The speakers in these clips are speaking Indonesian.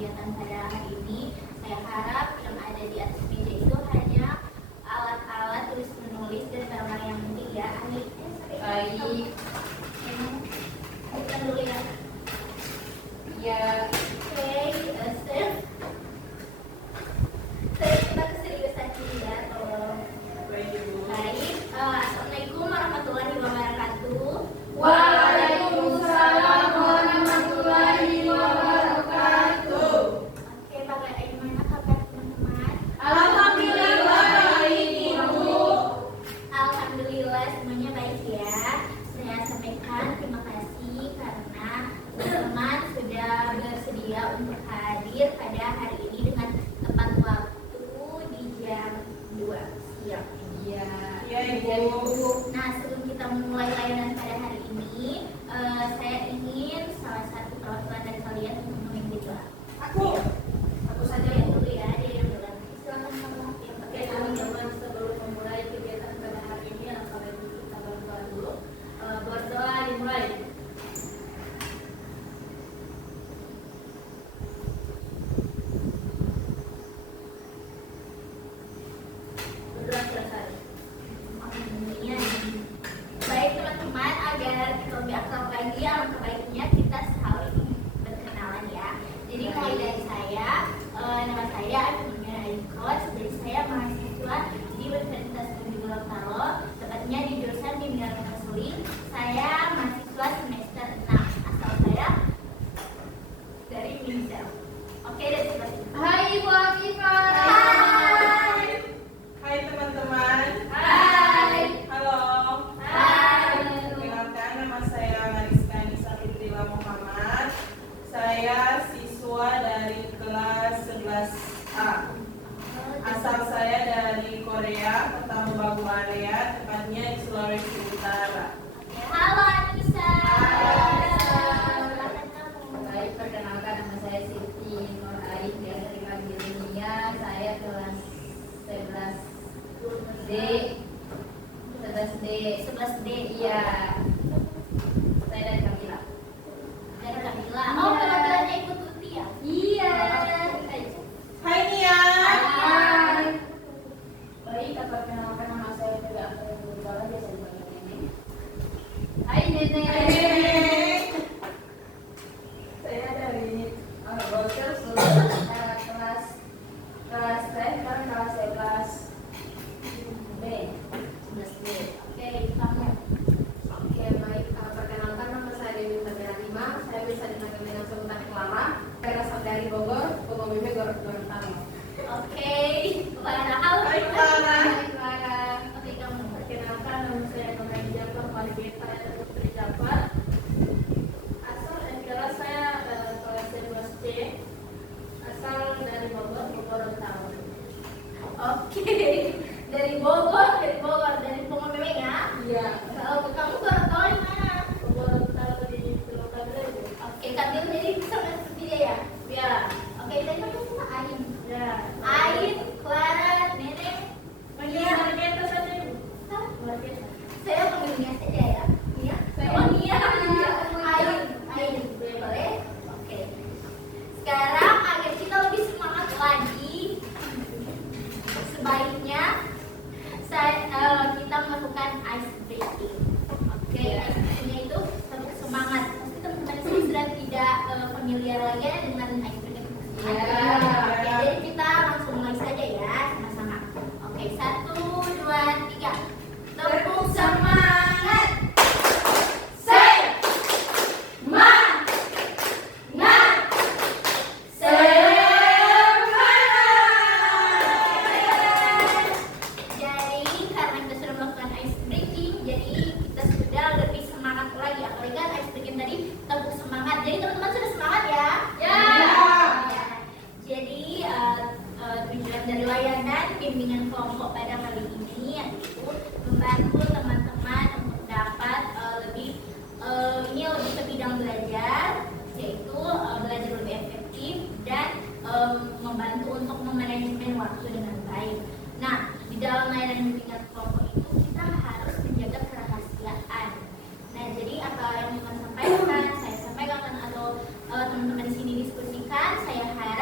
kegiatan pada hari ini. Saya harap yang ada di atas meja itu hanya alat-alat tulis menulis dan barang yang penting ya. Baik. Bukan dulu ya. Ya. Oke, kita keseriusan dulu ya. Baik, assalamualaikum warahmatullahi wabarakatuh. Waalaikumsalam warahmatullahi wabarakatuh. Oke, bagaimana kabar teman-teman? Alhamdulillah baik Ibu. Alhamdulillah semuanya baik ya. Saya sampaikan terima kasih karena teman-teman sudah bersedia untuk hadir pada hari ini dengan tepat waktu di jam 2 siang. Iya. Iya Ibu. Nah, sebelum kita memulai layanan pada hari ini, saya ingin salah satu perwakilan dari kalian untuk memimpin doa. Aku saja Saya dulu ya, dia yang bilang. Silakan kamu yang Oke pakai teman-teman, sebelum memulai kegiatan pada hari ini, alangkah baiknya kita berdoa dulu. Berdoa dimulai. Berdoa selesai. Baik teman-teman, agar kita lebih akrab lagi, alangkah baiknya kita selalu berkenalan ya. Jadi mulai dari saya, nama saya Afinia Aikos. Jadi saya mahasiswa di Universitas Negeri Gorontalo, tepatnya di jurusan Bimbingan Konseling. Saya mahasiswa semester 6. Asal saya dari Minsel. Oke, dari sebelah sini. Hai Ibu Afifah. Hai. Hai teman-teman. Hai. Halo. Hai. Perkenalkan, nama saya Mariska Nisa Fitrila Muhammad. Saya siswa dari kelas 11A. Asal saya dari Korea, kota Mobagu Area, tepatnya di Sulawesi Utara. Halo Anissa. Hai. Silakan kamu. Baik, perkenalkan nama saya Siti Nur Ain dari Pagi Dunia. Saya kelas 11D. 11D. 11D. Iya. Saya dari Kamila. Dari Kamila. Oh, penampilannya ikut Tuti ya? Iya. Hai Nia. Hai. Baik, perkenalkan nama saya juga Abdul biasa dipanggil Nenek. Hai Nenek. Hai. Saya dari Bocor kelas saya sekarang kelas B. 11D. Oke, kamu. Oke, baik. Perkenalkan nama saya Dewi Tabira Lima. Saya bisa dipanggil dengan sebutan Clara. Saya berasal dari Bogor, Bogor Gorontalo. Oke. Padahal. Hai Clara. Hai Clara. Oke, kamu. Perkenalkan nama saya Nurani Jafar Walideta dan Putri Jafar. Asal dan kelas saya kelas 11C. Asal dari Bogor, Gorontalo. Oke. Dari Bogor, dari Pengombe ya. Iya. Kalau kamu Gorontalo di mana? Gorontalo di Pulau Kadri. Oke, kamu jadi sama seperti dia ya? Ya. Oke, tadi kamu sama Ain. Ya. Ain, Clara, Nenek. Panggil Marketa saja Ibu. Hah? Marketa. Saya panggil Nia saja ya. Nia? Oh, Nia. Ain. Boleh? Oke. Sekarang agar kita lebih semangat lagi, sebaiknya kita melakukan ice breaking. Oke, ice breakingnya itu untuk semangat. Pasti teman-teman di sini sudah tidak familiar lagi ya dengan ice breaking. Iya. Oke, jadi kita langsung mulai saja ya, sama-sama. Oke, 1, 2, 3. Tepuk semangat. Jadi karena kita sudah melakukan ice breaking, jadi kita sudah lebih semangat lagi. Apalagi kan ice breaking tadi tepuk semangat. Jadi teman-teman sudah semangat ya? Ya. Ya. Jadi tujuan dari layanan bimbingan kelompok pada kali ini yaitu membantu teman-teman untuk dapat lebih ke bidang belajar, yaitu belajar lebih efektif dan membantu untuk memanajemen waktu dengan baik. Nah, di dalam layanan bimbingan kelompok itu kita harus menjaga kerahasiaan. Nah, jadi apa yang ingin saya sampaikan atau teman-teman di sini diskusikan, saya harap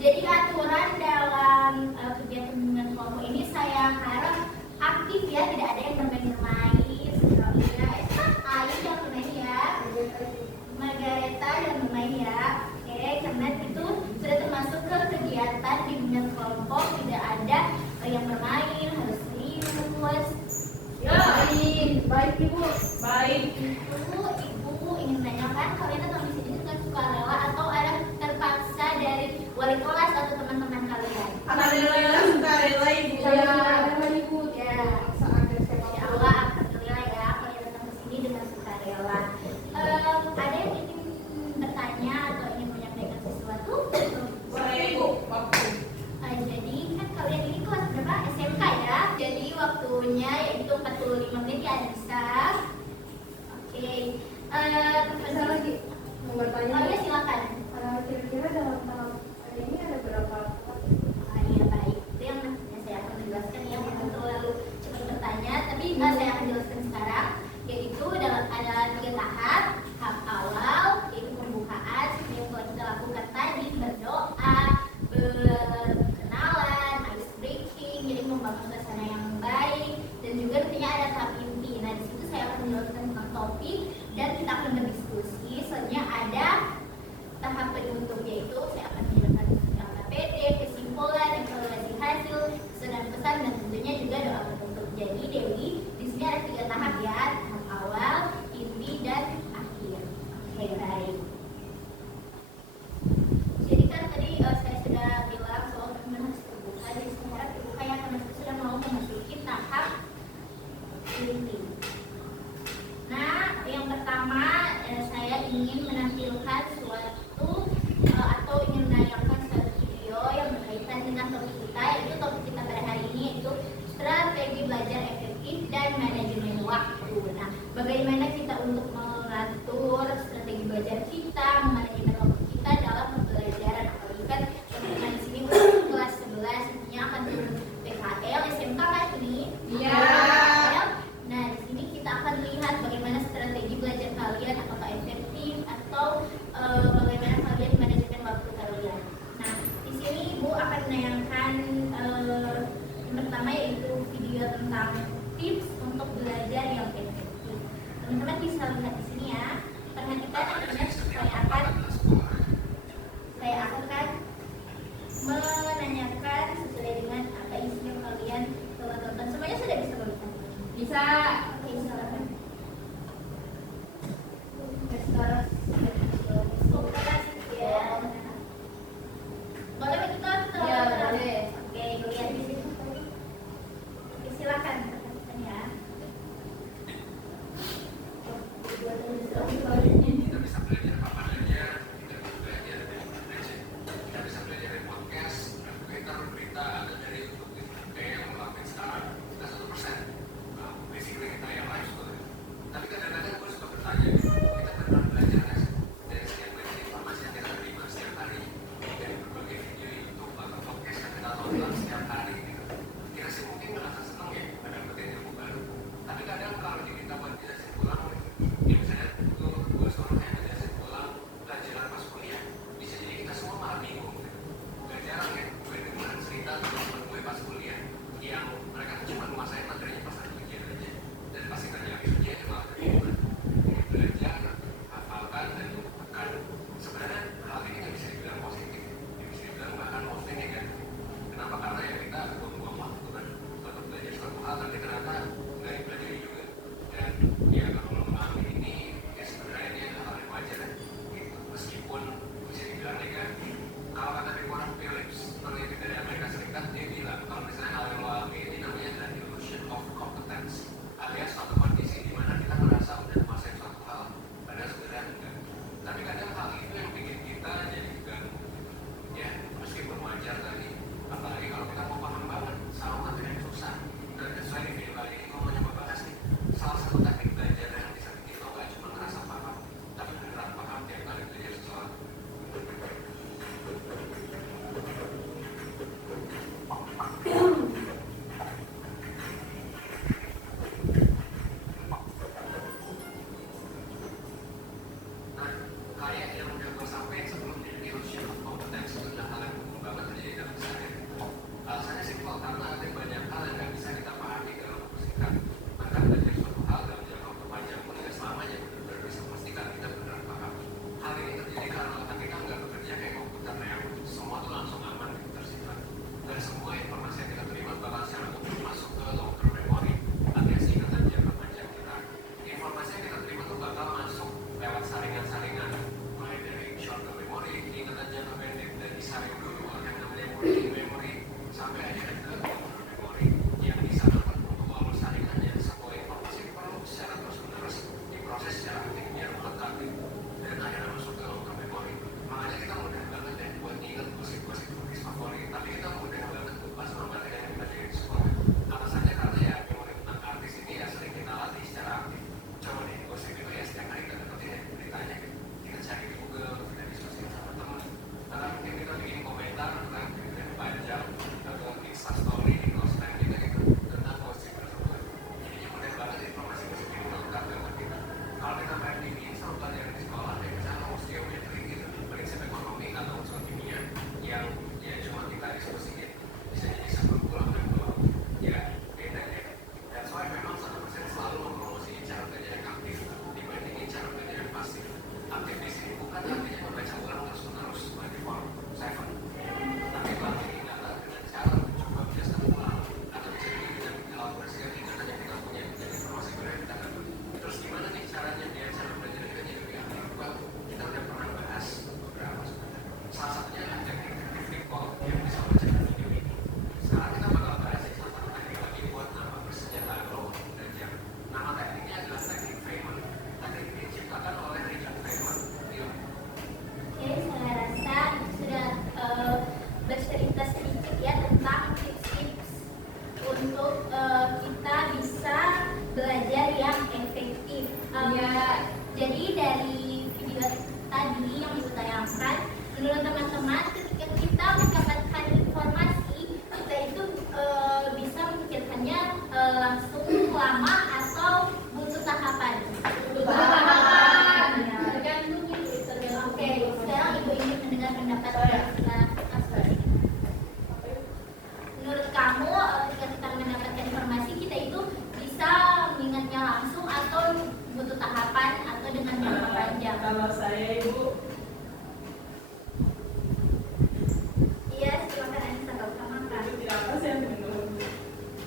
Jadi aturan dalam kegiatan bimbingan kelompok ini saya harap aktif ya, tidak ada yang bermain-main. Ayu yang bermain ya, Margareta yang bermain ya. Oke, karena itu sudah termasuk ke kegiatan bimbingan kelompok, tidak ada yang bermain, harus serius. Ya, baik Ibu. Baik. Ibu ingin menanyakan kalian datang di sini dengan sukarela atau ada terpaksa dari wali kelas atau teman-teman kalian? Alhamdulillah sukarela Ibu. Ibu. Ya, Saat SMA. ya Allah, alhamdulillah ya kalian datang ke sini dengan sukarela. Ada yang ingin bertanya atau ingin menyampaikan sesuatu? Boleh Ibu. Waktu. Jadi kan kalian ini kelas berapa? SMK ya. Jadi waktunya yaitu 45 menit ya bisa. Oke. Bisa lagi mau bertanya? Oh iya silakan. Kira-kira dalam tahap ini ada berapa? Iya baik. Itu yang nantinya saya akan menjelaskan ya, bukan terlalu cepat bertanya. Tapi saya akan jelaskan sekarang. Yaitu ada 3 tahap. Tahap awal yaitu pembukaan seperti yang telah kita lakukan tadi, berdoa, berkenalan, ice breaking, jadi membangun suasana yang baik, dan juga nantinya ada tahap inti. Nah di situ saya akan menjelaskan tentang topik dan kita akan berdiskusi. Selanjutnya ada tahap penutup yaitu saya akan menjelaskan tentang KPD, kesimpulan, evaluasi hasil, kesan pesan, dan tentunya juga doa penutup. Jadi Dewi di sini ada 3 tahap ya, tahap awal, inti, dan akhir. Oke baik. Jadi kan tadi saya sudah bilang soal teman harus terbuka, jadi sekarang terbuka ya karena saya sudah mau memasuki tahap inti. Nah, yang pertama saya ingin menampilkan suatu atau ingin menayangkan suatu video yang berkaitan dengan topik kita, yaitu topik kita pada hari ini yaitu strategi belajar efektif dan manajemen waktu. Nah, bagaimana kita untuk mengatur strategi belajar kita, manajemen waktu kita dalam pembelajaran, apalagi kan teman-teman di sini untuk kelas 11 intinya akan turun PKL SMK kan ini? Iya. Nah, di sini kita akan lihat bagaimana strategi belajar kalian, apakah efektif atau bagaimana kalian manajemen waktu kalian. Nah, di sini Ibu akan menayangkan yang pertama yaitu video tentang tips untuk belajar yang efektif. Teman-teman bisa lihat di sini ya. Perhatikan nantinya saya akan menanyakan sesuai dengan apa isinya kalian telah tonton. Semuanya sudah bisa melihat. Bisa. Oke, silakan. Sekarang Ya. Boleh begitu atau? Ya, boleh. Oke, lihat di sini. Oke, silakan perhatikan ya. Kita bisa belajar apa aja, kita bisa belajar dari Indonesia, kita bisa belajar dari podcast, dari Twitter, berita, ada dari YouTube, kayak yang melakukan sekarang, kita 1%. Nah, basically kita yang live school. Tapi kadang-kadang gue suka bertanya, kita benar belajar nggak sih dari sekian banyak informasi yang kita terima setiap hari, dari berbagai video YouTube atau podcast yang kita tonton setiap hari gitu. Kita sih mungkin merasa senang ya mendapatkan ilmu baru, tapi kadang kalau kita buat jelasin pulang, ya misalnya gue suruh kayak ngejelasin pulang pelajaran pas kuliah, bisa jadi kita semua malah bingung gitu. Gak jarang ya gue dengar cerita teman-teman gue pas kuliah yang mereka cuma menguasai materinya pas lagi ujian aja, dan pas kita lagi ujian malah kebingungan. Belajar, hafalkan, dan lupakan. Sebenarnya hal ini nggak bisa dibilang positif, ya bisa dibilang bahkan mostly negatif. Kenapa? Karena ya kita buang-buang waktu kan untuk belajar suatu hal, tapi ternyata nggak dipelajari juga. Dan ya kalau lo mengalami ini, ya sebenarnya ini hal yang wajar ya. Gitu. Meskipun bisa dibilang negatif. Kalau kata Warren Phillips, peneliti dari Amerika Serikat, dia bilang kalau misalnya hal yang lo alami ini namanya adalah illusion of competence, alias suatu kondisi di mana kita merasa udah menguasai suatu hal, padahal sebenarnya enggak. Tapi kadang hal itu yang bikin kita jadi keganggu. Ya, meskipun wajar tadi, apalagi kalau kita mau paham banget sama materi yang susah. Dan sesuai di video kali ini, gue mau nyoba bahas nih salah satu teknik belajar yang bisa bikin lo gak cuma ngerasa paham, tapi beneran paham tiap kali belajar sesuatu. sampai akhirnya ke memori yang bisa untuk melestarikannya sebuah informasi perlu secara terus-menerus diproses secara aktif biar melekat dan akhirnya masuk ke long-term memory. Makanya kita mudah banget ya buat ingat gosip-gosip tulis favorit, tapi kita mudah banget lupa sama materi yang kita pelajari di sekolah. Alasannya karena ya memori tentang artis ini ya sering kita latih secara aktif. Coba deh gosip itu ya setiap hari kita dapetin ya beritanya, kita cari di Google, kita diskusi sama teman, atau mungkin kita bikin komentar tentang video panjang atau Instastory di Instagram kita gitu tentang gosip tersebut. Jadinya mudah banget informasi gosip itu melekat dengan kita. Kalau kita bandingin sama pelajaran di sekolah, ya misalnya museometri gitu, prinsip ekonomi atau unsur kimia yang ya cuma kita diskusiin, bisa jadi satu pulang dan pulang. Ya beda ya. Dan soalnya memang 100% selalu mempromosi cara belajar yang aktif dibandingin cara belajar yang pasif. Aktif di sini bukan artinya membaca ulang terus-menerus sebagai form 7, tapi melatih ingatan dengan cara mencoba biasakan ulang atau bisa jadi dengan mengelaborasikan ingatan yang kita punya dari informasi yang kita dapat. Terus gimana nih caranya biar cara belajar kita jadi lebih aktif? Well, kita udah pernah bahas beberapa sebenarnya. Salah satunya adalah teknik recall yang bisa membacakan video ini. Sekarang kita bakal bahas salah satu teknik lagi buat nambah persenjataan lo belajar. Nama tekniknya adalah teknik Feynman. Teknik ini diciptakan oleh Richard Feynman. Oke, saya rasa sudah bercerita sedikit ya tentang tips-tips untuk kita bisa belajar yang efektif. Jadi dari video tadi yang ibu tayangkan, menurut teman-teman ketika kita mendapatkan informasi, kita itu bisa memikirkannya langsung lama atau butuh tahapan. Tergantung itu, tergantung. Oke, sekarang ibu ingin mendengar pendapat Mas Bari. Menurut kamu, ketika kita mendapatkan informasi, kita itu bisa mengingatnya langsung atau butuh tahapan atau dengan jangka panjang? Kalau saya ibu, Iya, silakan Anissa, kalau kamu apa? itu tidak apa sih yang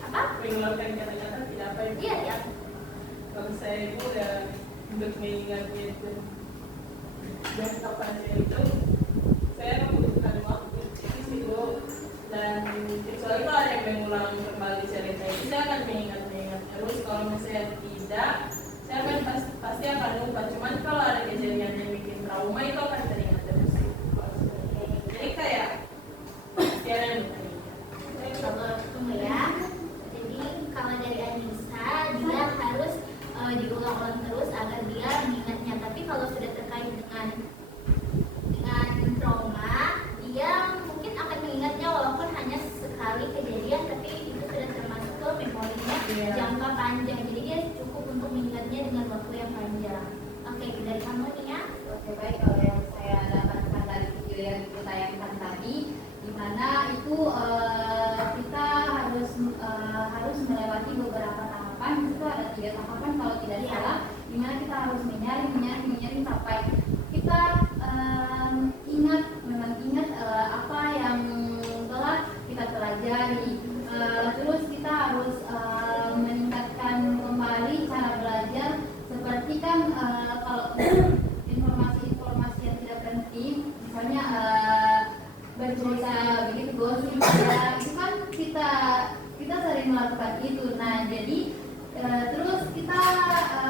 Apa? mengeluarkan kata-kata tidak apa itu. Iya, ya. Kalau saya ibu ya untuk mengingatnya itu jangka panjang itu saya membutuhkan waktu itu, dan kecuali kalau ada yang mengulang kembali cerita itu saya akan mengingat terus. Kalau misalnya tidak, saya akan pasti akan lupa. Cuman kalau ada kejadian yang bikin trauma itu akan teringat terus. Jadi kayak sekarang Kalau tunggu ya. Jadi kalau dari Anissa, dia harus diulang-ulang terus agar dia mengingatnya. Tapi kalau sudah terkait dengan trauma, dia mungkin akan mengingatnya walaupun hanya sekali kejadian, tapi itu sudah termasuk ke memorinya jangka panjang. Jadi dia cukup untuk mengingatnya dengan waktu yang panjang. Oke, dari kamu nih ya. Oke, baik. Kalau yang saya dapatkan dari video yang kita tayangkan tadi, di mana itu kita harus melewati beberapa tahapan. Itu ada 3 tahapan kalau tidak salah, di mana kita harus menyaring sampai kita ingat apa yang telah kita pelajari. Terus kita harus meningkatkan kembali cara belajar, seperti kan kalau informasi-informasi yang tidak penting, misalnya bercerita begitu gosip ya, itu kan kita sering melakukan itu. Nah, jadi terus kita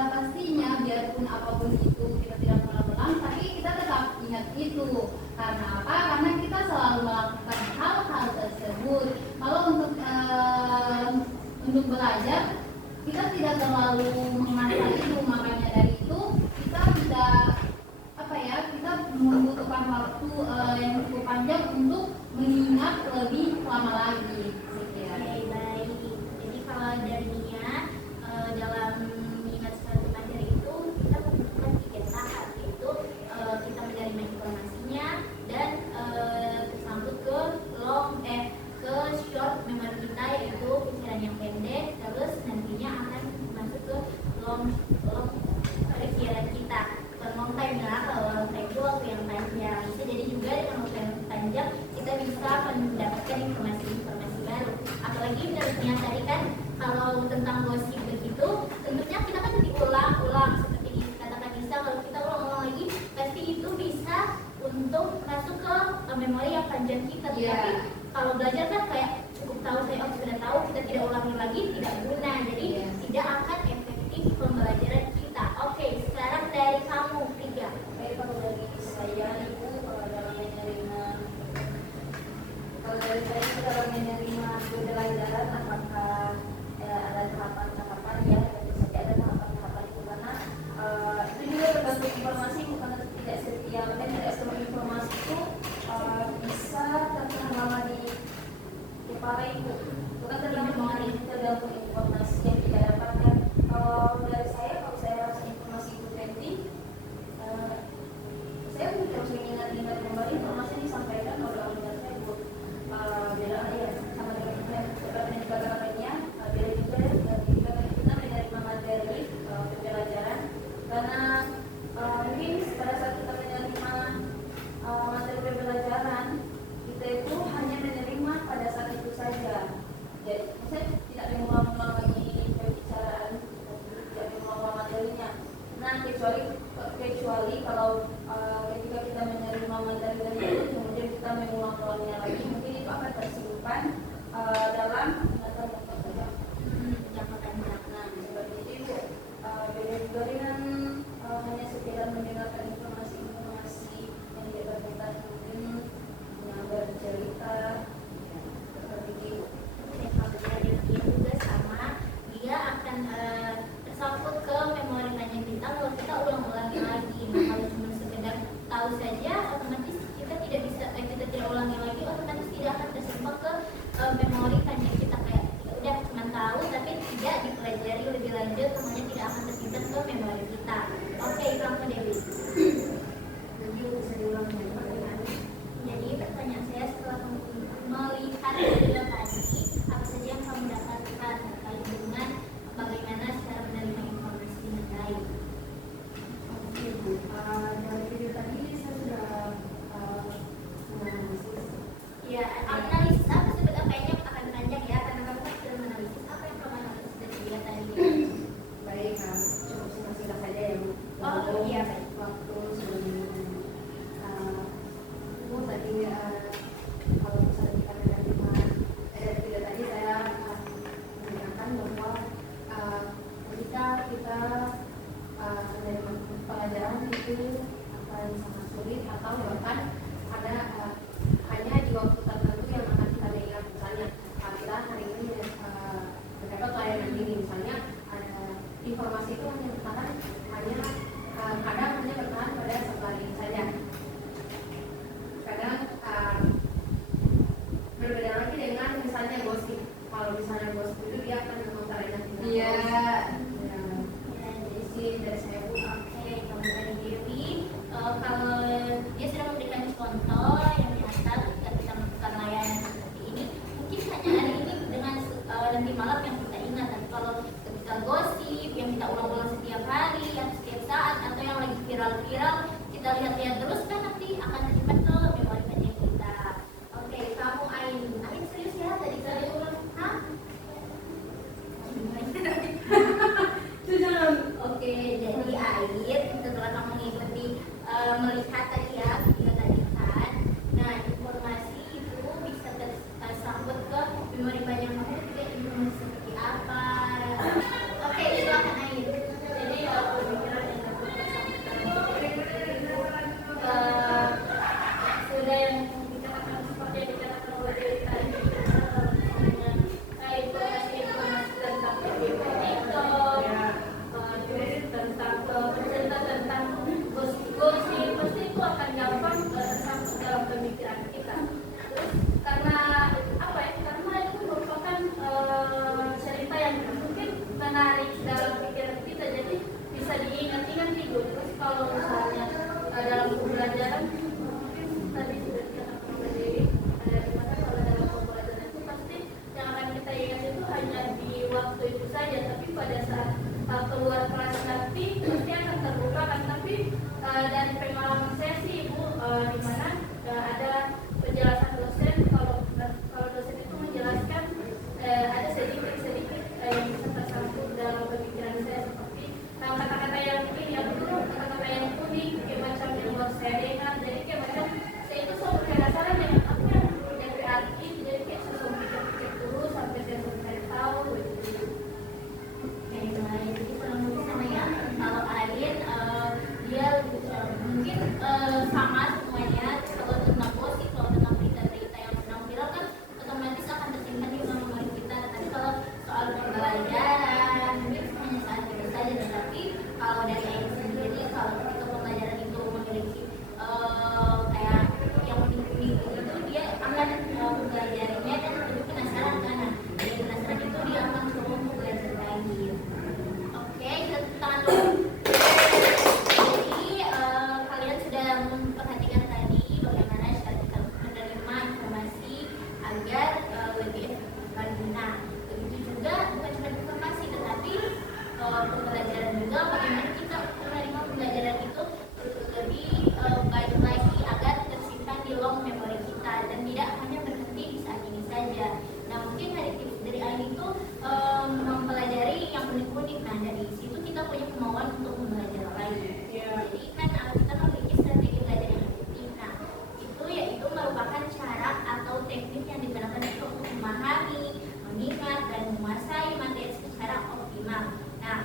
pastinya biarpun apapun itu kita tidak mengulang, tapi kita tetap ingat itu. Karena apa? Karena kita selalu melakukan hal-hal tersebut. Kalau untuk belajar kita tidak terlalu mengasah itu, makanya dari itu kita tidak kita membutuhkan waktu yang cukup panjang untuk mengingat lebih lama lagi. Oke, baik. Jadi kalau dari Nia, dalam mengingat suatu materi itu kita membutuhkan 3 tahap, yaitu kita menerima informasinya dan tersambut ke short memory kita, yaitu pikiran yang pendek, terus nantinya akan masuk ke long pikiran kita. Long time lah, kalau long time itu waktu yang panjang. Bisa jadi juga dengan waktu yang panjang kita bisa mendapatkan informasi-informasi baru. Apalagi menurutnya tadi kan kalau tentang gosip begitu, tentunya kita kan diulang-ulang seperti dikatakan Nisa. Kalau kita ulang-ulang lagi, pasti itu bisa untuk masuk ke memori yang panjang kita. Tapi kalau belajar kan kayak tahu saya sudah tahu kita tidak ulangi lagi tidak guna, jadi tidak akan efektif pembelajaran kita. Oke, sekarang dari kamu Tiga. Baik, kalau dari saya itu dalam menerima, kalau dari saya itu dalam menerima pembelajaran apakah ada tahapan-tahapan ya, tentu saja ada tahapan-tahapan itu karena itu juga tergantung informasi, bukan tidak setiap dan tidak semua informasi itu bisa tertahan lama di kepala ibu, bukan tergantung informasi yang kita dapatkan. Kalau dari saya, kalau saya rasa informasi itu penting, saya terus mengingat-ingat kembali informasi yang disampaikan oleh orang saya bu. Beda ya sama dengan seperti yang dikatakan lainnya, beda juga ketika kita menerima materi pembelajaran, karena mungkin pada saat kita menerima materi pembelajaran kita itu hanya menerima pada saat itu saja. Jadi saya tidak mengulang-ulang lagi pembicaraan, tidak mengulang materinya. Nah kecuali kalau ketika kita menerima materi dari itu kemudian kita mengulang-ulangnya lagi, mungkin itu akan tersimpan dalam ingatan kita. Jangka panjang. Nah seperti itu beda juga dengan hanya sekedar mendengarkan informasi-informasi yang tidak berkaitan, mungkin menambah cerita seperti itu. Kalau dia juga sama, dia akan tersangkut ke memori panjang kita kalau kita ulang-ulangi lagi. Nah, kalau cuma sekedar tahu saja, otomatis kita tidak ulangi lagi, otomatis tidak akan tersimpan ke memori panjang kita, kayak ya udah cuma tahu tapi tidak dipelajari lebih lanjut, makanya tidak akan tersimpan ke memori kita. Oke, kamu Dewi. Bisa diulang pertanyaan. Jadi pertanyaan saya setelah melihat video tadi, apa saja yang kamu dapatkan terkait dengan bagaimana cara menerima informasi dengan baik? Oke Bu, dari video tadi saya sudah menganalisis. Ya, analisis apa sebetulnya kayaknya akan panjang ya, karena kamu kan sudah menganalisis apa yang kamu analisis dari video tadi. Baik, cukup singkat saja ya Bu. Oh iya, baik. Waktu sebelum Bu tadi kalau misalnya kita menerima dari video tadi saya menerangkan bahwa ketika kita menerima pelajaran itu akan sangat sulit atau bahkan ada hanya di waktu tertentu yang akan kita ingat. Misalnya kita hari ini mendapat pelayanan ini, misalnya ada informasi itu hanya bertahan kadang hanya bertahan pada satu hari saja. Kadang berbeda lagi dengan misalnya gosip. Kalau misalnya gosip itu dia akan memutarinya dengan gosip. Ya, jadi sih dari saya Bu. Oke, kalau dari Dewi, kalau dia sudah memberikan contoh yang nyata ketika kita melakukan layanan seperti ini, mungkin hanya hari ini dengan nanti malam yang kita ingat, tapi kalau ketika gosip yang kita ulang-ulang setiap hari, yang setiap saat, atau yang lagi viral-viral, kita lihat-lihat terus kan nanti akan tersimpan ke memori panjang kita. Oke, kamu Ain serius ya tadi saya ulang, hah? Oke, jadi agar lebih efektif lagi. Nah, begitu juga bukan cuma informasi, tetapi pembelajaran juga bagaimana kita menerima pembelajaran itu lebih baik lagi agar tersimpan di long memory kita dan tidak hanya berhenti di saat ini saja. Nah, mungkin dari Ain itu mempelajari yang unik-unik. Nah, dari situ kita punya kemauan untuk belajar lagi. Jadi kan kita memiliki strategi belajar yang efektif. Nah, itu yaitu merupakan cara atau teknik yang digunakan untuk memahami, mengingat, dan menguasai materi secara optimal. Nah,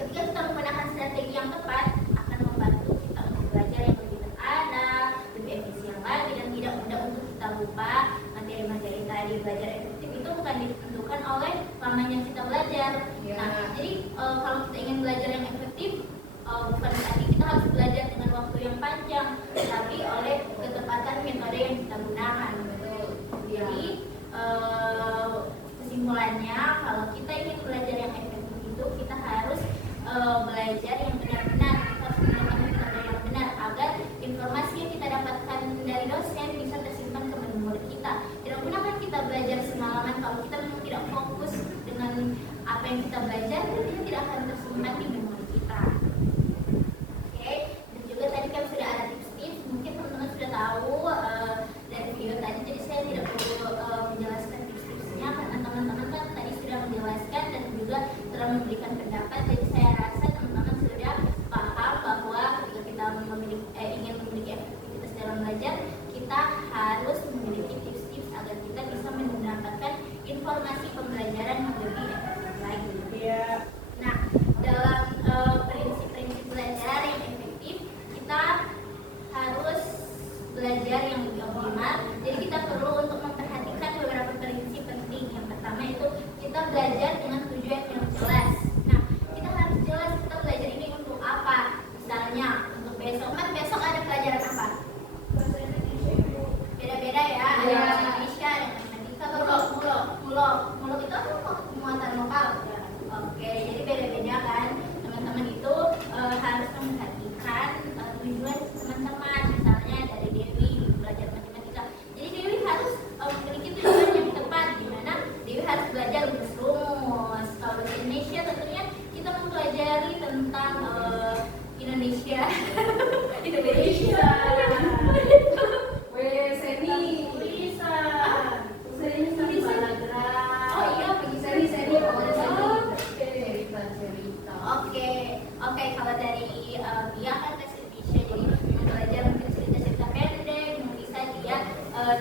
ketika kita menggunakan strategi yang tepat akan membantu kita untuk belajar yang lebih terarah, lebih efisien lagi, dan tidak mudah untuk kita lupa materi-materi tadi. Belajar efektif itu bukan ditentukan oleh lamanya kita belajar. Nah, jadi kalau kita ingin belajar yang efektif, bukan berarti kita harus belajar dengan waktu yang panjang, tapi oleh ketepatan metode yang kita gunakan. Jadi kesimpulannya, kalau kita ingin belajar yang efektif itu kita harus belajar yang benar-benar, kita harus menggunakan metode yang benar agar informasi yang kita dapatkan dari dosen bisa tersimpan ke memori kita. Tidak gunakan kita belajar semalaman kalau kita memang tidak fokus dengan apa yang kita belajar, dan tidak akan tersimpan di memori kita. Oke, dan juga tadi kan sudah ada tips-tips, mungkin teman-teman sudah tahu dari video tadi, jadi saya tidak perlu menjelaskan tips-tipsnya karena teman-teman kan tadi sudah menjelaskan dan juga telah memberikan pendapat. Jadi saya rasa teman-teman sudah paham bahwa ketika kita ingin memiliki efektivitas dalam belajar, kita harus memiliki tips-tips agar kita bisa mendapatkan informasi pembelajaran yang lebih efektif lagi. Nah, dalam prinsip-prinsip belajar yang efektif, kita harus belajar yang lebih optimal. Jadi kita perlu untuk memperhatikan beberapa prinsip penting. Yang pertama itu kita belajar dengan tujuan yang jelas. Nah, kita harus jelas kita belajar ini untuk apa. Misalnya untuk besok, kan besok ada pelajaran apa? Beda-beda ya. Ada bahasa Indonesia, ada matematika, muluk itu apa? Muatan lokal. Oke, jadi beda-beda kan. Teman-teman itu harus memperhatikan tujuan teman-teman. Misalnya dari Dewi belajar matematika, jadi Dewi harus memiliki tujuan yang tepat, di mana Dewi harus belajar rumus. Kalau bahasa Indonesia tentunya kita mempelajari tentang Indonesia. Indonesia. Oh iya, bagi seri-seri. Oke, kalau dari dia kan bahasa Indonesia, jadi belajar mungkin cerita-cerita pendek, yang bisa dia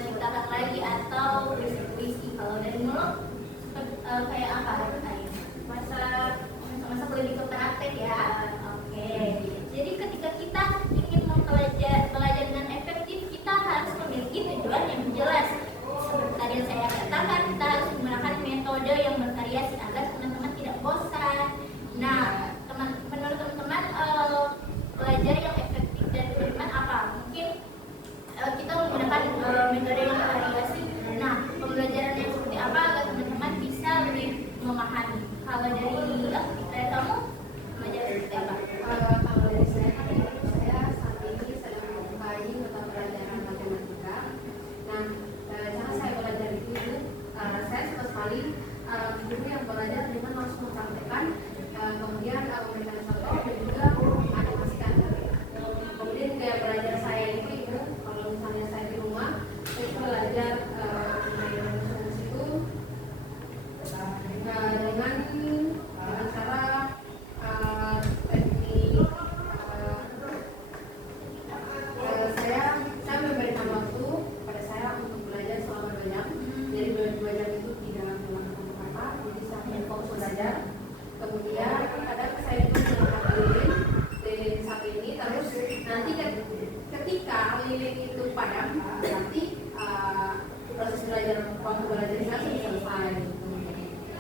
ciptakan lagi atau puisi-puisi. Kalau dari muluk kayak apa? Masa lebih ke praktek ya. Oke, jadi ketika kita ingin belajar dengan efektif, kita harus memiliki tujuan yang jelas. Seperti tadi yang saya katakan, kita harus menggunakan metode yang bervariasi agar teman-teman tidak bosan. Nah, menurut teman-teman belajar yang efektif dan teman-teman apa? Mungkin kita menggunakan metode yang bervariasi. Nah, pembelajaran yang seperti apa agar teman-teman bisa lebih memahami? Kalau dari kamu belajar seperti apa? Kalau dari saya saat ini sedang menyukai mata pelajaran matematika. Nah, cara saya belajar itu saya suka sekali guru yang belajar dengan langsung mempraktekkan, kemudian memberikan contoh dan juga animasikan. Kemudian kayak belajar saya itu kalau misalnya saya di rumah, saya belajar main rumus itu dengan cara teknik saya memberikan waktu pada saya untuk belajar selama 2 jam. Jadi 2 jam itu tidak melakukan apa-apa, jadi saya fokus belajar. Kemudian kadang saya itu menggunakan lilin saat ini, terus nanti ketika lilin itu padam, nanti proses belajar waktu belajar saya sudah selesai.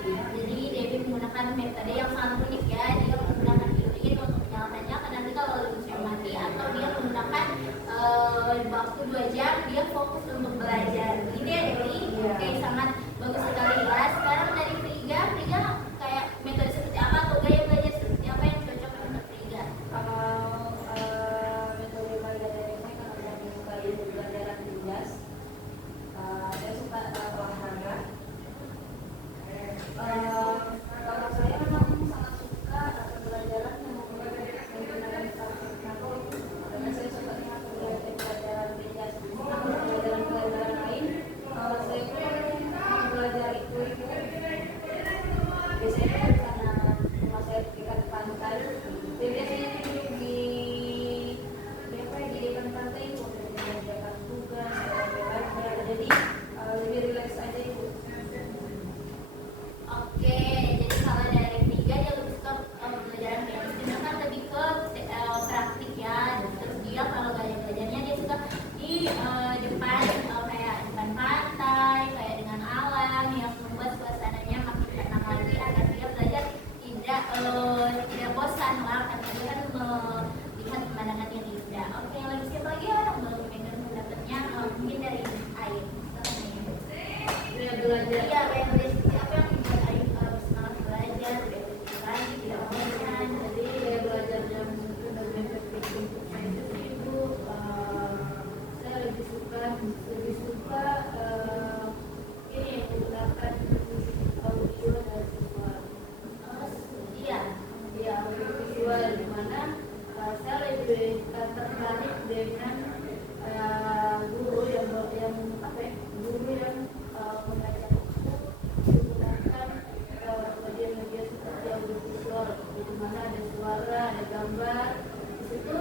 Jadi Dewi menggunakan metode yang sangat unik ya. Dia menggunakan lilin untuk menyalakannya, karena nanti kalau lilinnya mati, atau dia menggunakan waktu 2 jam dia fokus untuk belajar. Gitu ya Dewi? Oke, sangat bagus sekali ya. Sekarang dari Friga kayak metode seperti apa atau gaya belajar seperti apa yang cocok untuk Friga? Metode belajar dari saya kan ada yang suka pembelajaran tugas. Saya suka belajar. Iya, kayak belajar seperti apa yang membuat Ayu semangat belajar, lebih efektif lagi, tidak bosan. Jadi kayak belajar yang lebih efektif untuk saya itu sih Ibu, saya lebih suka ini menggunakan audio dan visual. Iya. Ya, audio visual di mana saya lebih tertarik dengan guru yang mengajar itu menggunakan media-media seperti audio visual, di mana ada suara, ada gambar. Di situ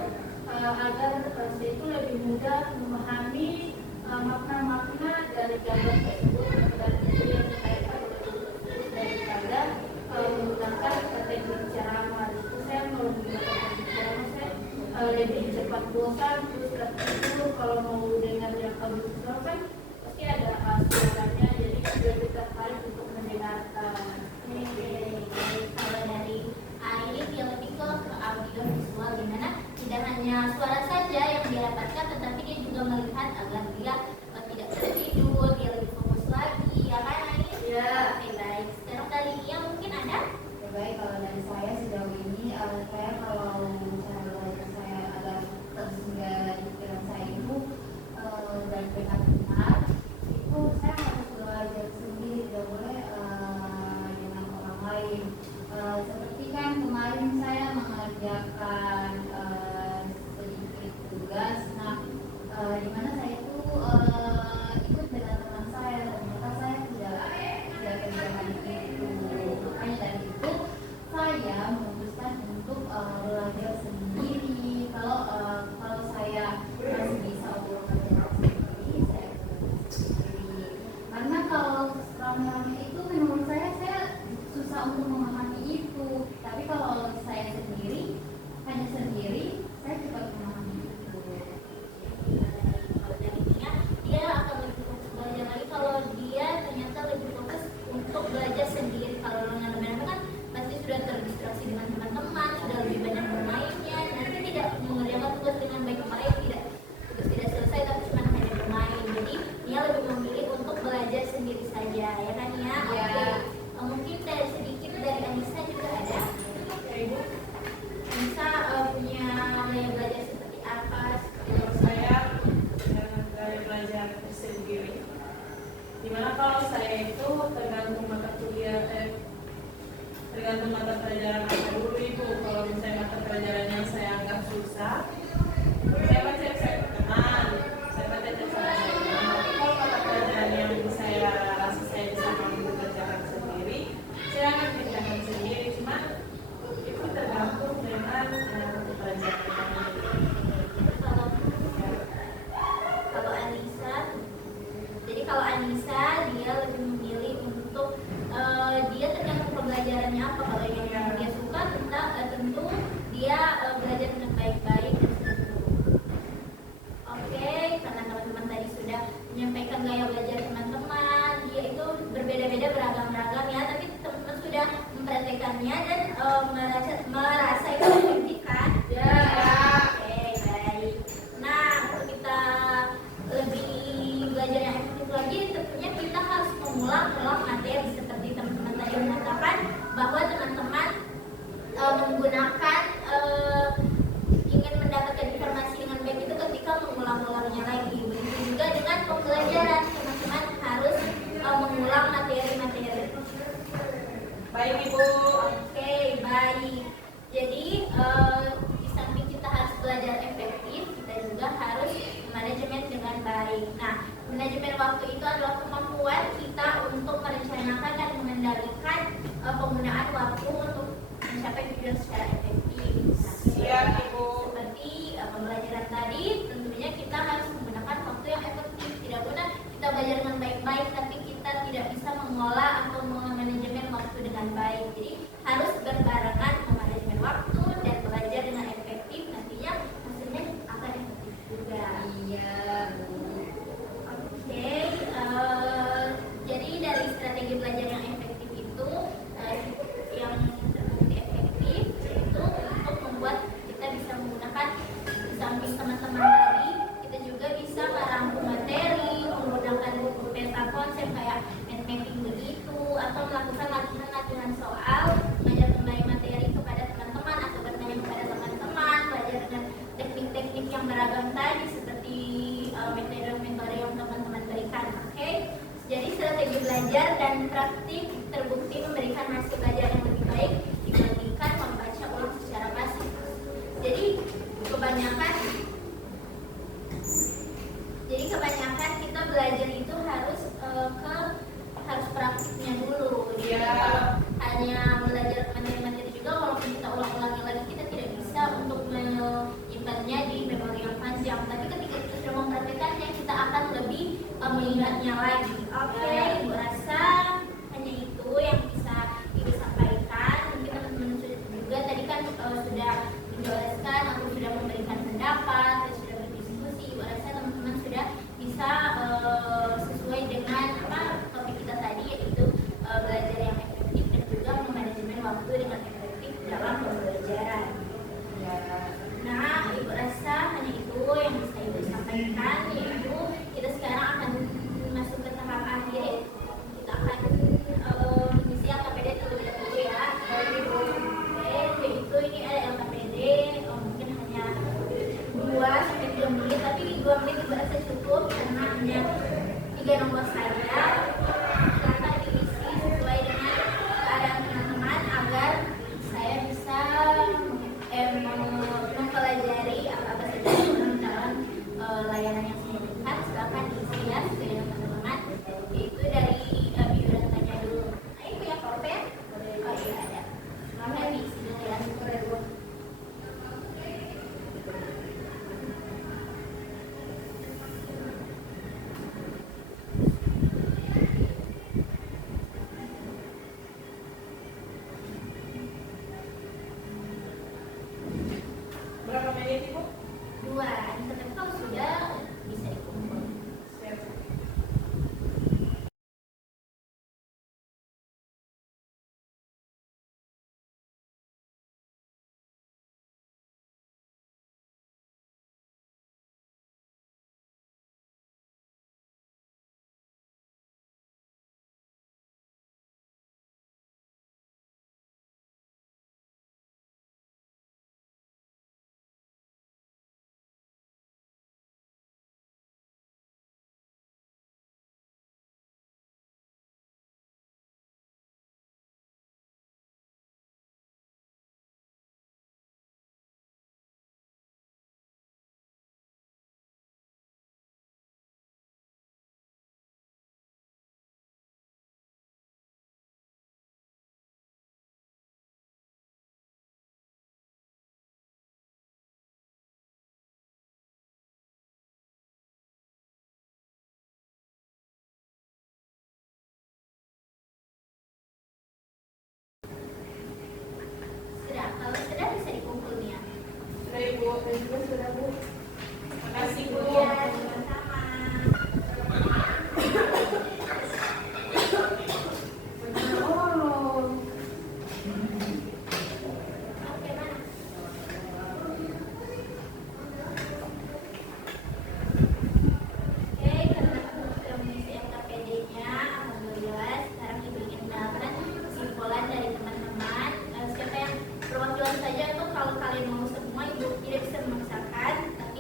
agar saya itu lebih mudah memahami makna-makna dari gambar tersebut dan itu yang saya daripada menggunakan teknik ceramah. Itu saya kalau menggunakan teknik ceramah saya lebih cepat bosan, terus itu kalau mau dengar yang audio visual kan pasti ada suaranya, jadi lebih tertarik untuk mendengarkan. Kalau dari Ayu dia lebih ke audio visual, dimana tidak hanya suara saja yang dia dapatkan, tetapi dia juga melihat agar dia tidak tertidur, dia lebih fokus lagi, ya kan Ayu? Ya. Oke, baik. Sekarang dari Ia mungkin ada? Ya, baik, kalau dari saya sejauh ini, saya kalau cara belajar saya agak tersendat di pikiran saya itu dan benar-benar itu saya harus belajar sendiri, tidak boleh dengan orang lain. Seperti kan kemarin saya mengerjakan sedikit tugas, nah di mana saya itu ikut dengan teman saya, ternyata saya tidak kerjakan itu. Makanya dari itu saya memutuskan untuk belajar sendiri. Kalau saya masih bisa untuk belajar sendiri, saya belajar sendiri. Karena kalau rame-rame itu menurut saya susah untuk memahami itu. Tapi kalau saya hanya sendiri, saya cepat memahami itu. Kalau dari dia akan lebih fokus belajar lagi kalau dia ternyata lebih fokus untuk belajar sendiri. Kalau dengan teman-teman kan pasti sudah terdistraksi dengan teman-teman, sudah lebih banyak bermainnya, nanti tidak mengerjakan tugas dengan baik, kemarin tugas tidak selesai tapi cuma hanya bermain. Jadi dia lebih memilih untuk belajar sendiri saja, ya kan ya? Ya. Oke. Mungkin dari sedikit dari Anissa juga ada. Ibu, Anissa punya gaya belajar seperti apa? kalau saya gaya belajar sendiri, dimana kalau saya itu tergantung mata pelajaran apa dulu Ibu. Kalau misalnya mata pelajaran yang saya anggap susah, saya baca saya teman, saya baca saya teman. Tapi kalau mata pelajaran yang saya rasa saya bisa mampu kerjakan sendiri, saya akan kerjakan sendiri. Cuma itu tergantung dengan mata pelajaran Kalau Anissa, jadi kalau Anissa dia lebih memilih untuk dia tergantung pembelajarannya apa. Kalau yang dia suka tentu dia belajar dengan baik-baik dan sungguh. Oke, karena teman-teman tadi sudah menyampaikan gaya belajar teman-teman, dia itu berbeda-beda, beragam-ragam ya. Tapi teman-teman sudah mempraktekannya dan merasa itu efektif kan? Ya. Oke, baik. Nah, untuk kita lebih belajar yang efektif lagi, tentunya kita harus mengulang-ulang materi seperti teman-teman tadi mengatakan bahwa teman-teman menggunakan ingin mendapatkan informasi dengan baik itu ketika mengulang-ulangnya lagi. Begitu juga dengan pembelajaran, teman-teman harus mengulang materi-materi. baik Ibu. Oke, baik. Jadi di samping kita harus belajar efektif, kita juga harus manajemen dengan baik. Nah, manajemen waktu itu adalah kemampuan kita untuk merencanakan dan mengendalikan penggunaan waktu untuk mencapai tujuan secara efektif. Nah, Siap Ibu. seperti pembelajaran tadi, tentunya kita harus menggunakan waktu yang efektif. Tidak benar kita belajar dengan baik-baik, tapi kita tidak bisa mengolah atau memanajemen waktu dengan baik. Jadi harus berbarengan memanajemen waktu dan belajar dengan efektif. Nantinya hasilnya akan efektif juga. Iya. Oke, jadi dari strategi belajar yang efektif itu yang terbukti efektif yaitu untuk membuat kita bisa menggunakan di samping teman-teman tadi, kita juga bisa merangkum materi, menggunakan buku peta konsep kayak mapping begitu, atau melakukan latihan-latihan soal, mengajar kembali materi kepada teman-teman atau bertanya kepada teman-teman, belajar dengan teknik-teknik yang beragam tadi seperti metode-metode yang teman-teman berikan. Oke? Jadi strategi belajar dan praktik terbukti memberikan hasil belajar yang lebih baik dibandingkan membaca ulang secara pasif. Jadi kebanyakan kita belajar itu harus praktiknya dulu. Jadi kalau hanya belajar materi-materi juga, walaupun kita ulang-ulangi lagi, kita tidak bisa untuk menyimpannya di memori yang panjang. Tapi ketika kita sudah mempraktikkannya, kita akan lebih mengingatnya lagi. Oke, Ibu rasa hanya itu yang bisa Ibu sampaikan. Mungkin teman-teman juga tadi kan sudah menjelaskan atau sudah memberikan pendapat dan sudah berdiskusi. Ibu rasa teman-teman sudah bisa sesuai dengan topik kita tadi, yaitu belajar yang efektif dan juga memanajemen waktu dengan efektif dalam pembelajaran. Nah, Ibu rasa hanya itu yang bisa Ibu sampaikan, yaitu kita sekarang akan masuk ke tahap akhir. Kita akan mengisi LKPD terlebih dahulu ya. Yaitu ini ada LKPD, mungkin hanya 2-3 menit, tapi 2 menit Ibu rasa cukup karena hanya 3 nomor saja. Silakan diisi sesuai dengan keadaan teman-teman agar saya bisa mempelajari apa-apa saja dalam layanan yang saya berikan. Silakan diisi ya sesuai dengan teman-teman. Itu dari biodatanya dulu. Ayo punya pulpen? Oh iya ada. Silakan diisi dulu ya. Berapa menit Ibu? 2. Tapi kalau sudah bisa dikumpul. Siap. Sudah, kalau sudah bisa dikumpul nih ya. Sudah Ibu, dan juga sudah Bu. Terima kasih Bu. Ya, sama-sama. Oke, mana? Oke, karena aku sudah mengisi LKPD-nya, alhamdulillah. Sekarang Ibu ingin mendapatkan kesimpulan dari teman-teman. Siapa yang perwakilan saja tuh, kalau kalian mau semua Ibu tidak bisa memaksakan, tapi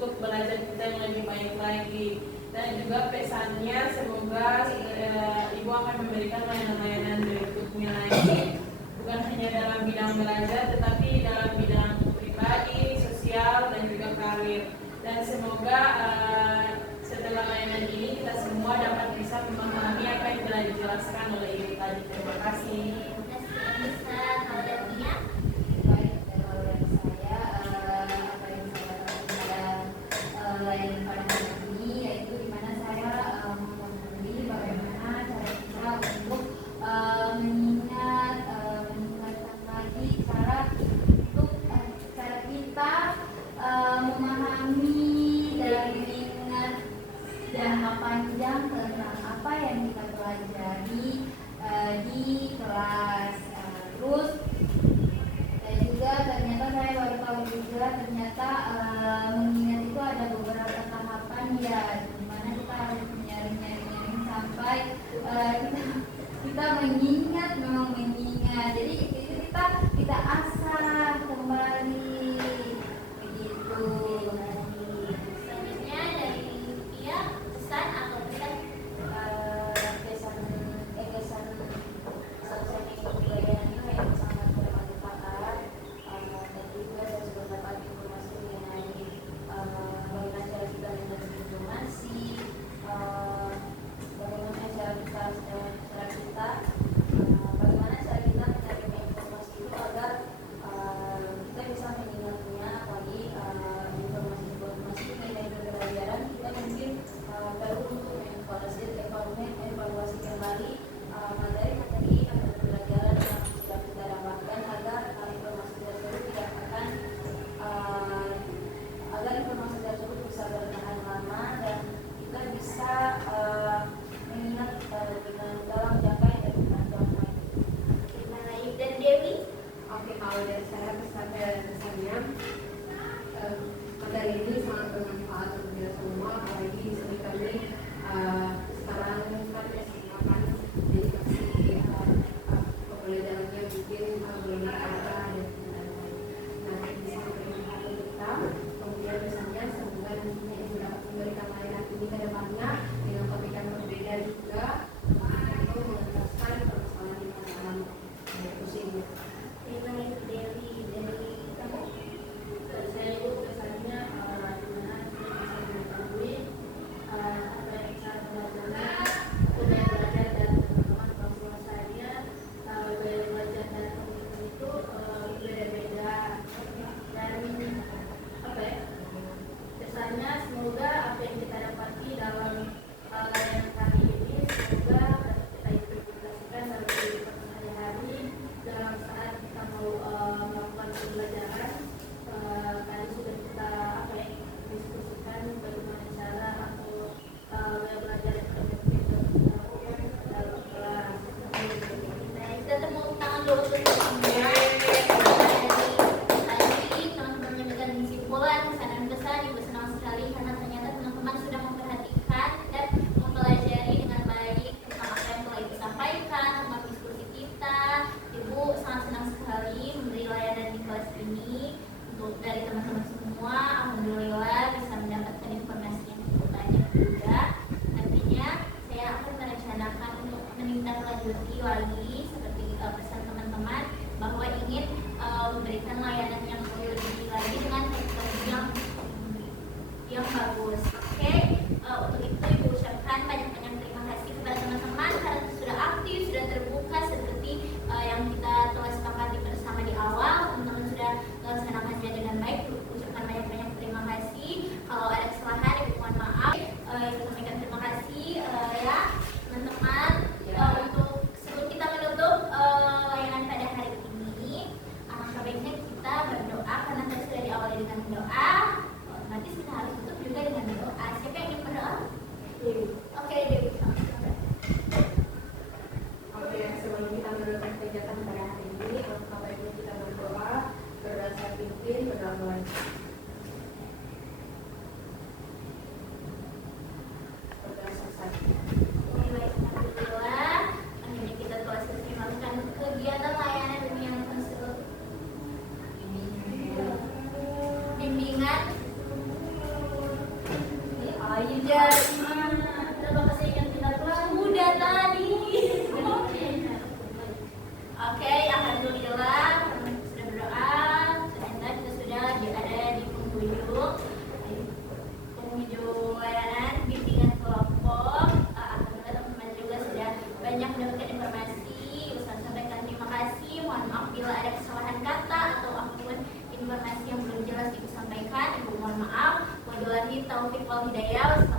untuk belajar kita yang lebih baik lagi. Dan juga pesannya semoga Ibu akan memberikan layanan-layanan berikutnya lagi, bukan hanya dalam bidang belajar tetapi dalam bidang pribadi, sosial, dan juga karir. Dan semoga setelah layanan ini kita semua dapat bisa memahami apa yang telah dijelaskan oleh Ibu tadi. Terima kasih. Bisa kalau dari Nia. Baik, kalau dari saya apa yang saya lakukan pada layanan pada hari ini yaitu di mana saya memahami bagaimana cara kita untuk mengingatkan lagi cara kita memahami dan mengingat jangka panjang tentang apa yang kita pelajari di kelas. Terus dan juga ternyata saya baru tahu juga ternyata mengingat itu ada beberapa tahapan ya, dimana kita harus nyaring sampai kita mengingat, memang mengingat. Jadi itu kita asah kembali begitu. Selanjutnya dari Tia, pesan atau pesan kesan sosial media yang sangat bermanfaat, dan juga saya sudah dapat informasi mengenai bagaimana cara kita mencari informasi, bagaimana cara kita mencari informasi itu agar kita bisa mengingatnya, apalagi informasi mengenai pembelajaran kita mungkin perlu untuk evaluasi kembali materi atau pembelajaran yang sudah kita dapatkan agar informasi tersebut bisa bertahan lama dan kita bisa mengingat dengan dalam jangka yang lebih panjang. Baik, dan Dewi. Oke, kalau dari saya pesannya materi ini sangat bermanfaat untuk kita semua, apalagi di sini kami sekarang kan kesempatan jadi kasih pembelajarannya mungkin belum ada dan lain-lain. Nanti bisa bermanfaat untuk kita. Kemudian misalnya semoga nantinya Ibu dapat memberikan layanan ini ke depannya dengan topik yang berbeda juga untuk menuntaskan permasalahan di masa lalu. Pusing. Terima kasih Dewi. Dari kamu. Saya itu pesannya dimana kita bisa mengetahui apa yang saya pelajari, aku belajar dari teman-teman bahwasanya gaya belajar dari teman-teman itu beda-beda, dan apa ya, pesannya semoga apa yang kita dapati dalam layanan kali ini semoga kita implementasikan dalam kehidupan sehari-hari dalam saat kita mau melakukan pembelajaran. Tadi sudah kita diskusikan bagaimana cara atau belajar yang efektif dalam kelas. Baik, kita tepuk tangan dulu untuk semua. Tadi teman-teman memberikan kesimpulan, pesan-pesan, Ibu senang sekali karena ternyata teman-teman sudah memperhatikan dan mempelajari dengan baik tentang apa yang telah Ibu sampaikan, tentang diskusi kita. Ibu sangat senang sekali memberi layanan di kelas ini untuk dari teman-teman semua. Alhamdulillah bisa mendapatkan informasi yang cukup banyak juga. Nantinya saya akan merencanakan untuk menindaklanjuti lagi seperti pesan teman-teman bahwa ingin memberikan layanan yang lebih lagi dengan teknologi yang bagus. Oke, untuk itu Ibu ucapkan banyak-banyak terima kasih kepada teman-teman karena sudah aktif, sudah terbuka seperti yang kita telah sepakati bersama di awal. Teman-teman sudah melaksanakannya dengan baik. Ucapkan banyak-banyak terima kasih. Kalau ada kesalahan, Ibu mohon maaf. Ibu sampaikan terima kasih ya teman-teman. Untuk sebelum kita menutup layanan pada hari ini, alangkah baiknya kita berdoa karena tadi sudah diawali dengan doa. Nanti kita harus tutup juga dengan doa. Siapa yang ingin berdoa? Dewi. Oke, Dewi. Oke, sebelum kita menutup kegiatan pada hari ini, alangkah baiknya kita berdoa, berdasar pimpin, berdoa. Alhamdulillah, akhirnya kita telah selesai melakukan kegiatan layanan yang bimbingan Dari mana? Kenapa kasih ingat kita pulang? Udah tadi. Oke, alhamdulillah karena kita sudah berdoa, ternyata kita sudah ada di penghujung layanan bimbingan kelompok. Alhamdulillah teman-teman juga sudah banyak mendapatkan informasi. Ustaz sampaikan terima kasih. Mohon maaf bila ada kesalahan kata atau apapun informasi yang belum jelas Ibu sampaikan. Ibu mohon maaf. Wabillahi taufiq wal hidayah.